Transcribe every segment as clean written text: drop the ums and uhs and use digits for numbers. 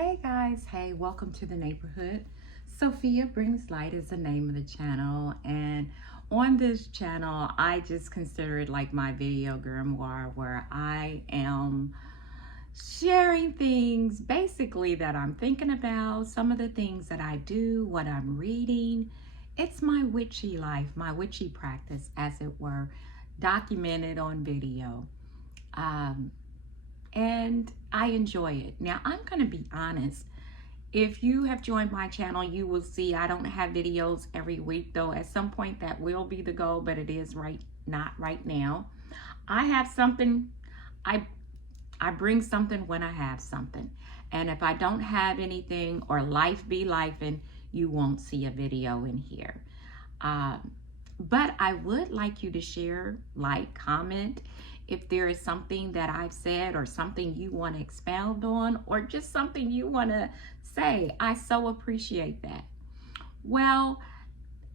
Hey guys, hey, welcome to the neighborhood. Sophia Brings Light is the name of the channel, and on this channel, I just consider it like my video grimoire where I am sharing things basically that I'm thinking about, some of the things that I do, what I'm reading. It's my witchy life, my witchy practice, as it were, documented on video. Um, and I enjoy it. Now, I'm going to be honest. If you have joined my channel, you will see I don't have videos every week, though at some point that will be the goal, but it is not right now. I have something, I bring something when I have something. And if I don't have anything or life be lifing, you won't see a video in here. But I would like you to share, like, comment if there is something that I've said or something you want to expound on or just something you want to say. I so appreciate that. Well,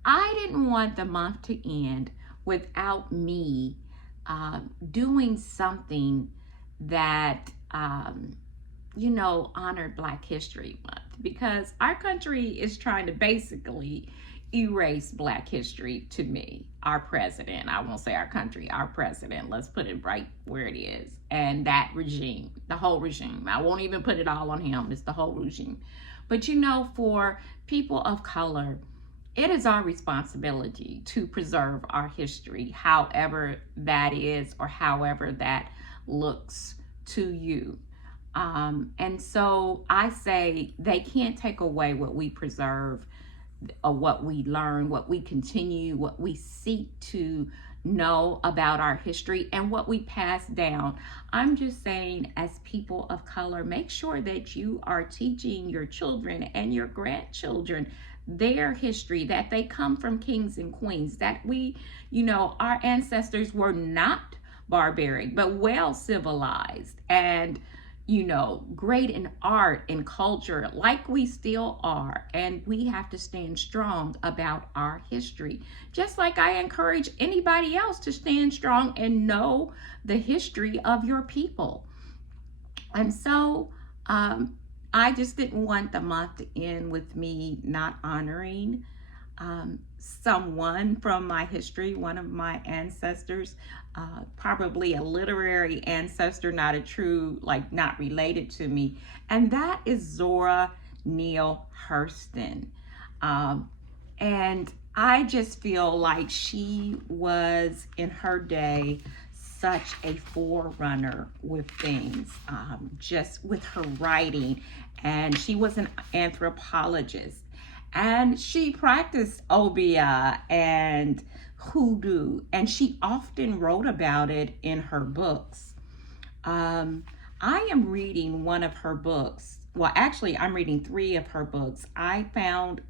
I didn't want the month to end without me doing something that, honored Black History Month, because our country is trying to basically erase Black history to me. Our president, I won't say our country, our president, let's put it right where it is. And that regime, the whole regime. I won't even put it all on him, it's the whole regime. But for people of color, it is our responsibility to preserve our history, however that is or however that looks to you. And so I say they can't take away what we preserve, or what we learn, what we continue, what we seek to know about our history, and what we pass down. I'm just saying, as people of color, make sure that you are teaching your children and your grandchildren their history, that they come from kings and queens, that our ancestors were not barbaric, but well civilized and great in art and culture, like we still are. And we have to stand strong about our history, just like I encourage anybody else to stand strong and know the history of your people. And so I just didn't want the month to end with me not honoring someone from my history, one of my ancestors, probably a literary ancestor, not a true, not related to me. And that is Zora Neale Hurston. And I just feel like she was, in her day, such a forerunner with things, just with her writing. And she was an anthropologist. And she practiced obeah and hoodoo, and she often wrote about it in her books. I am reading one of her books. Well, actually, I'm reading 3 of her books. I found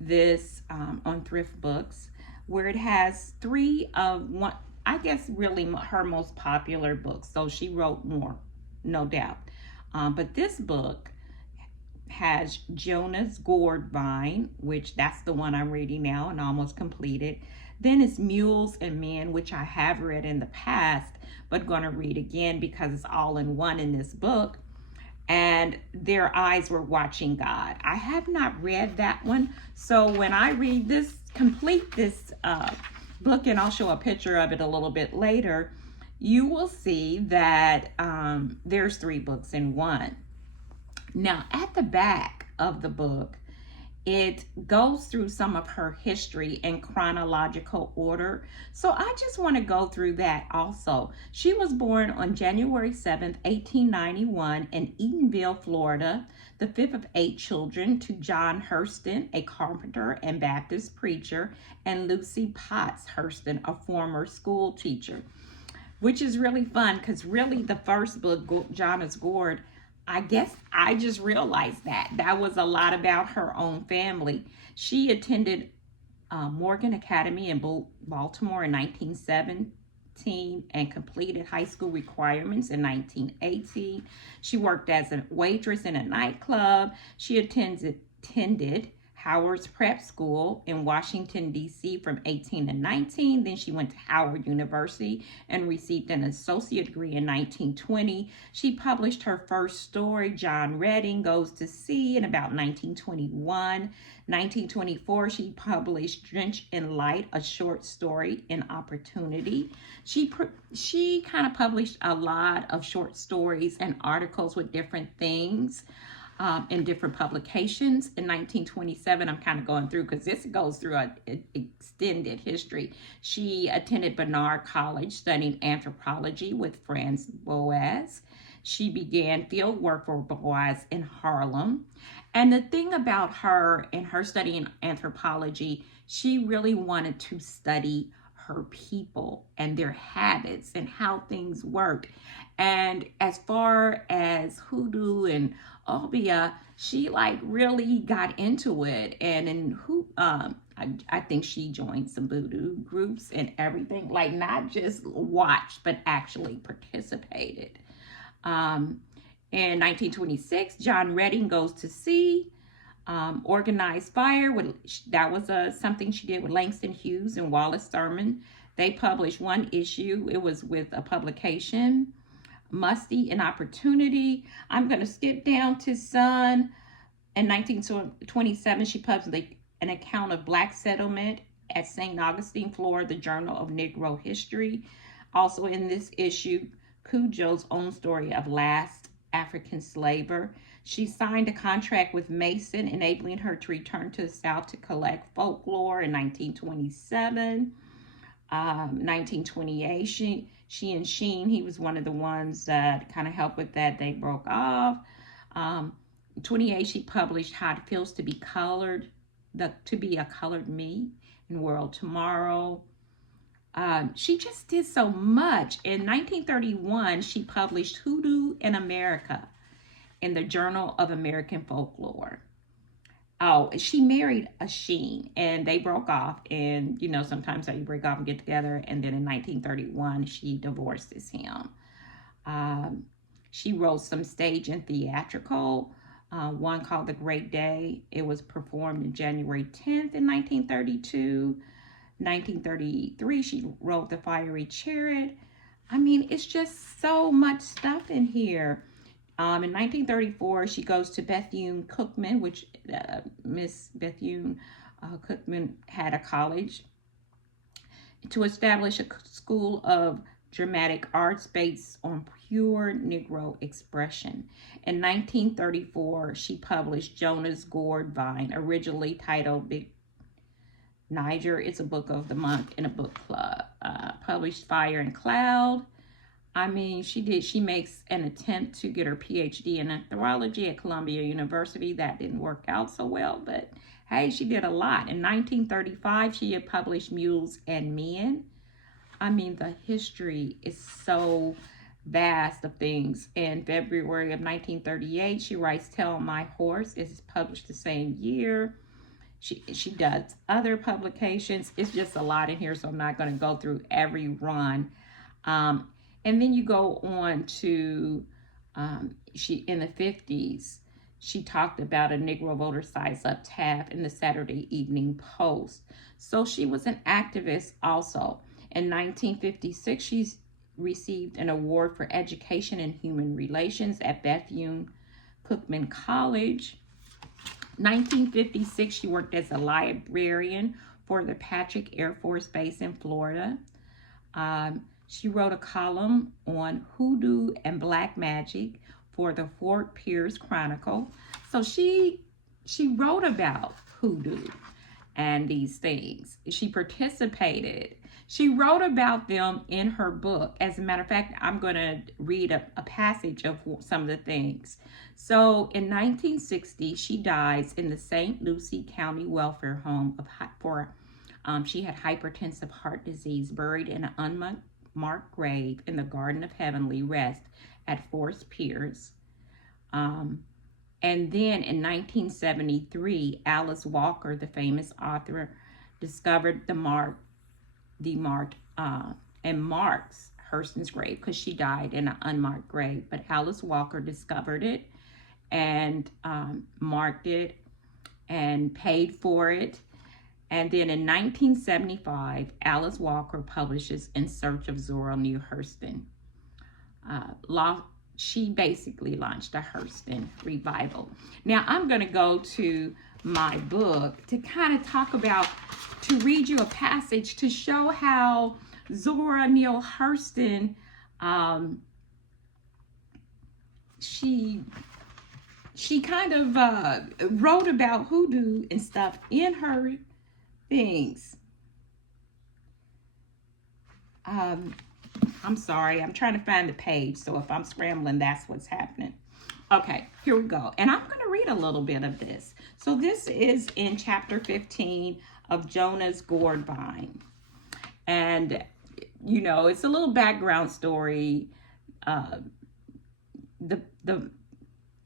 this on Thrift Books, where it has 3 of one, I guess, really her most popular books. So she wrote more, no doubt. But this book has Jonah's Gourd Vine, which that's the one I'm reading now and almost completed. Then it's Mules and Men, which I have read in the past, but going to read again because it's all in one in this book. And Their Eyes Were Watching God. I have not read that one. So when I read this, complete this book, and I'll show a picture of it a little bit later, you will see that there's 3 books in one. Now, at the back of the book, it goes through some of her history in chronological order. So I just want to go through that also. She was born on January 7th, 1891 in Eatonville, Florida, the 5th of 8 children to John Hurston, a carpenter and Baptist preacher, and Lucy Potts Hurston, a former school teacher, which is really fun because really the first book, Jonah's Gourd, I guess I just realized that was a lot about her own family. She attended Morgan Academy in Baltimore in 1917 and completed high school requirements in 1918. She worked as a waitress in a nightclub. She attended Howard's Prep School in Washington, D.C. from 18 to 19. Then she went to Howard University and received an associate degree in 1920. She published her first story, John Redding Goes to Sea, in about 1921. 1924, she published Drenched in Light, a short story in Opportunity. She kind of published a lot of short stories and articles with different things in different publications. In 1927, I'm kind of going through because this goes through an extended history. She attended Barnard College, studying anthropology with Franz Boas. She began field work for Boas in Harlem. And the thing about her and her studying anthropology, she really wanted to study her people and their habits and how things work. And as far as hoodoo and Obia, she like really got into it. And in I think she joined some voodoo groups and everything, like not just watched, but actually participated. In 1926, John Redding Goes to Sea. Organized Fire, that was something she did with Langston Hughes and Wallace Sturman. They published one issue. It was with a publication, Musty and Opportunity. I'm going to skip down to Sun. In 1927, she published an account of Black settlement at St. Augustine, Florida, the Journal of Negro History. Also in this issue, Cujo's own story of last African slaver. She signed a contract with Mason, enabling her to return to the South to collect folklore in 1927. 1928, she and Sheen, he was one of the ones that kind of helped with that. They broke off. 28, she published How It Feels to Be Colored, to Be a Colored Me in World Tomorrow. She just did so much. In 1931, she published Hoodoo in America in the Journal of American Folklore. Oh, she married a Sheen and they broke off. And, you know, sometimes you break off and get together. And then in 1931, she divorces him. She wrote some stage and theatrical, one called The Great Day. It was performed on January 10th in 1932. 1933, she wrote The Fiery Chariot. I mean, it's just so much stuff in here. In 1934, she goes to Bethune-Cookman, which Miss Bethune-Cookman had a college, to establish a school of dramatic arts based on pure Negro expression. In 1934, she published Jonah's Gourd Vine, originally titled Big Niger. It's a book of the month in a book club. Published Fire and Cloud. I mean, she makes an attempt to get her PhD in anthropology at Columbia University. That didn't work out so well, but hey, she did a lot. In 1935, she had published Mules and Men. I mean, the history is so vast of things. In February of 1938, she writes Tell My Horse. It's published the same year. She does other publications. It's just a lot in here, so I'm not going to go through every run. And then you go on to, she in the 50s, she talked about a Negro voter size up Taft in the Saturday Evening Post. So she was an activist also. In 1956, she received an award for education and human relations at Bethune-Cookman College. 1956, she worked as a librarian for the Patrick Air Force Base in Florida. She wrote a column on hoodoo and black magic for the Fort Pierce Chronicle. So she wrote about hoodoo and these things. She participated. She wrote about them in her book. As a matter of fact, I'm going to read a passage of some of the things. So in 1960, she dies in the St. Lucie County Welfare Home she had hypertensive heart disease, buried in an unmarked grave in the Garden of Heavenly Rest at Fort Pierce. And then in 1973, Alice Walker, the famous author, discovered and marks Hurston's grave because she died in an unmarked grave. But Alice Walker discovered it and marked it. and paid for it. And then in 1975, Alice Walker publishes In Search of Zora Neale Hurston. She basically launched a Hurston revival. Now I'm going to go to my book to kind of talk about, to read you a passage to show how Zora Neale Hurston, she kind of wrote about hoodoo and stuff in her things. I'm sorry, I'm trying to find the page, so if I'm scrambling, that's what's happening. Okay, here we go. And I'm going to read a little bit of this. So this is in chapter 15 of Jonah's Gourd Vine. And, you know, it's a little background story. The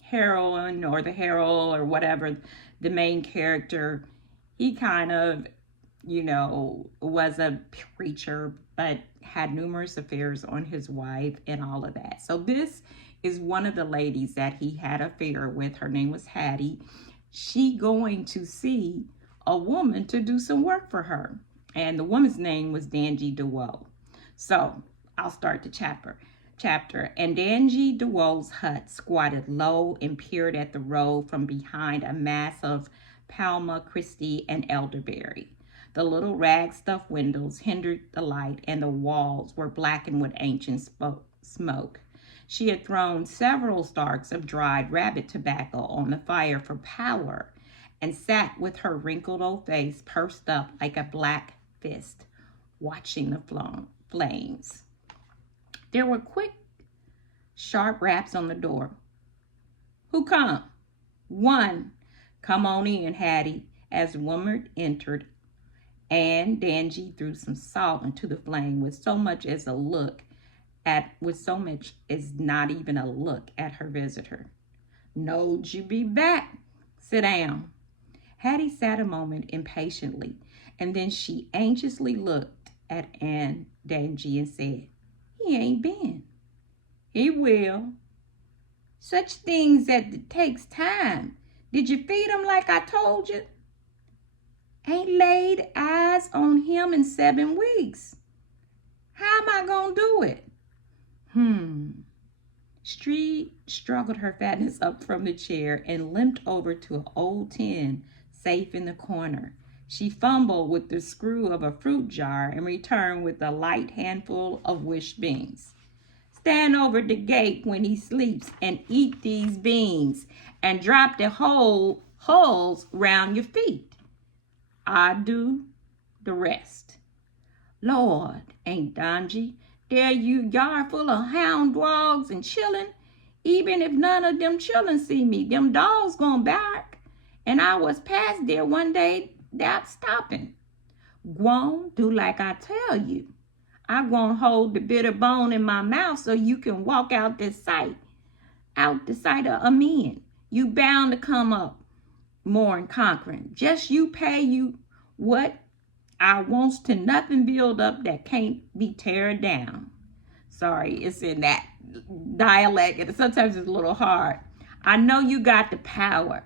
heroine or the hero or whatever, the main character, he kind of, you know, was a preacher, but had numerous affairs on his wife and all of that. So this is one of the ladies that he had an affair with. Her name was Hattie. She going to see a woman to do some work for her. And the woman's name was Danji DeWoe. So I'll start the chapter. And Danji DeWoe's hut squatted low and peered at the road from behind a mass of Palma, Christie, and elderberry. The little rag-stuffed windows hindered the light, and the walls were blackened with ancient smoke. She had thrown several stalks of dried rabbit tobacco on the fire for power, and sat with her wrinkled old face pursed up like a black fist, watching the flames. There were quick, sharp raps on the door. "Who come?" "One." "Come on in, Hattie." As the woman entered, and Danji threw some salt into the flame with so much as not even a look at her visitor. "Knowed you be back. Sit down." Hattie sat a moment impatiently, and then she anxiously looked at Danji and said, "He ain't been." "He will." "Such things that takes time. Did you feed him like I told you?" "Ain't laid eyes on him in 7 weeks. How am I gonna do it?" Street struggled her fatness up from the chair and limped over to an old tin safe in the corner. She fumbled with the screw of a fruit jar and returned with a light handful of wish beans. "Stand over the gate when he sleeps and eat these beans and drop the holes round your feet. I do the rest." "Lord, ain't Danji, there you yard full of hound dogs and chillin'. Even if none of them chillin' see me, them dogs gonna bark. And I was past there one day without stopping. Gwon do like I tell you. I gwon hold the bitter bone in my mouth so you can walk out the sight of men. You bound to come up more and conquering. Just you pay you what I wants to nothing build up that can't be teared down." Sorry, it's in that dialect, and sometimes it's a little hard. "I know you got the power."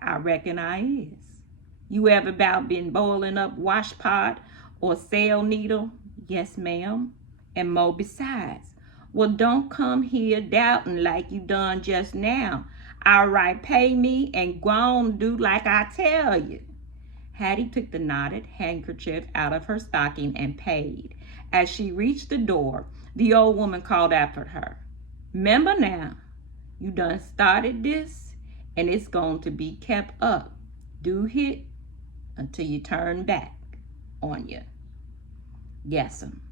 "I reckon I is." "You ever about been boiling up washpot or sail needle?" "Yes, ma'am, and more besides." "Well, don't come here doubting like you done just now. All right, pay me and gwon do like I tell you." Hattie took the knotted handkerchief out of her stocking and paid. As she reached the door, the old woman called after her, "'Member now, you done started this, and it's going to be kept up. Do hit until you turn back on you." "Yes'm."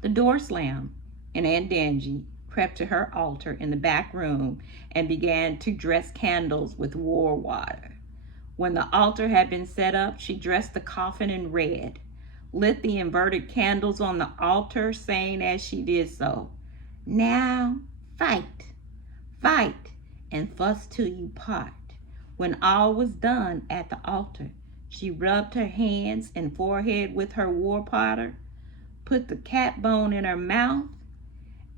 The door slammed, and Aunt Danji crept to her altar in the back room and began to dress candles with war water. When the altar had been set up, she dressed the coffin in red, lit the inverted candles on the altar, saying as she did so, "Now fight, fight, and fuss till you part." When all was done at the altar, she rubbed her hands and forehead with her war powder, put the cat bone in her mouth,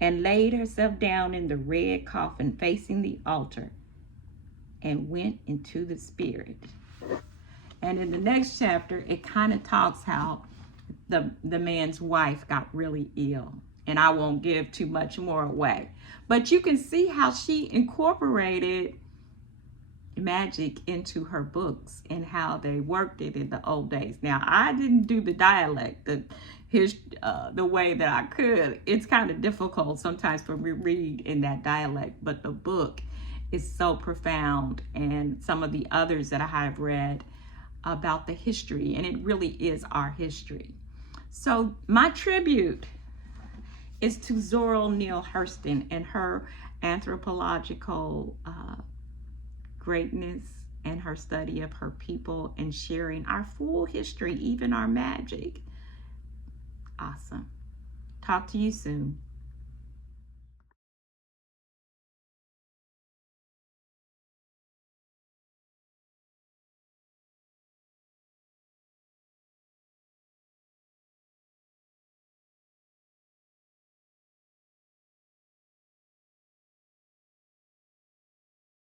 and laid herself down in the red coffin facing the altar and went into the spirit. And in the next chapter, it kind of talks how the man's wife got really ill. And I won't give too much more away. But you can see how she incorporated magic into her books and how they worked it in the old days. Now, I didn't do the dialect the way that I could. It's kind of difficult sometimes for me to read in that dialect, but the book is so profound, and some of the others that I have read about the history, and it really is our history. So my tribute is to Zora Neale Hurston and her anthropological greatness and her study of her people and sharing our full history, even our magic. Awesome. Talk to you soon.